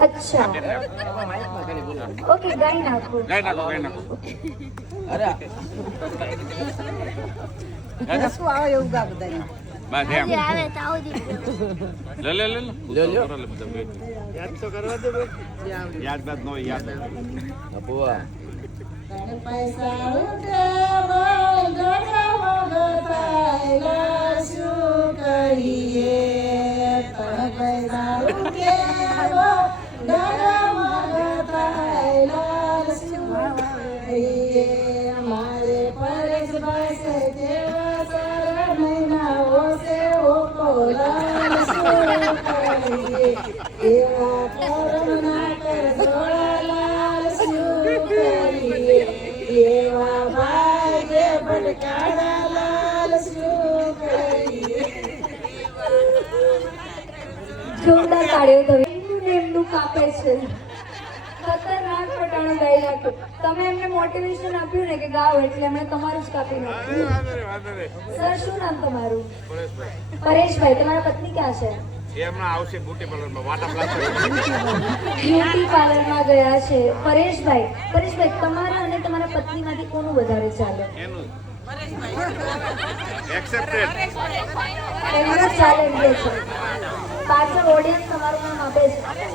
अच्छा ओके गाई नाखो અરે શું આવે એવું ગા બધા બસ એમ આજે આવે તો આવો દી લે લે લે લ્યો. યાદ તો કરવા દે યાદ બાદ નો યાદ અપુઆ પૈસા ઉઠાવો ગણમગ થાયલા શું કરીએ પૈસા ઉઠાવો ગણમગ થાયલા શું કરીએ અમારે પરેશ પાસે જેવા સારા મહિનાઓ છે ઓ કોલાલ શું કરીએ એવા કરુણા કર જોડાલાલ શું કરીએ એવા ભાગ્ય ભટકાણા લાલ શું કરીએ જોરદાર તાળીઓ થવી એમનું કાપે છે ખતરનાક પટાણો ગાઈ નાખ્યું તમે એમને મોટિવેશન આપ્યું ને કે ગાઓ એટલે એમણે તમારું જ કાપી નાખ્યું સર શું નામ તમારું પરેશભાઈ તમારા પત્ની ક્યાં છે એ હમણાં આવશે બ્યુટી પાર્લરમાં વાટા પ્લાસ બ્યુટી પાર્લરમાં ગયા છે પરેશભાઈ તમારા અને તમારા પત્નીમાંથી કોનું વધારે ચાલે એનું એક્સેપ્ટેડ એમનું ચાલે છે પાછળ ઓડિયન્સ તમારું નામ આપે છે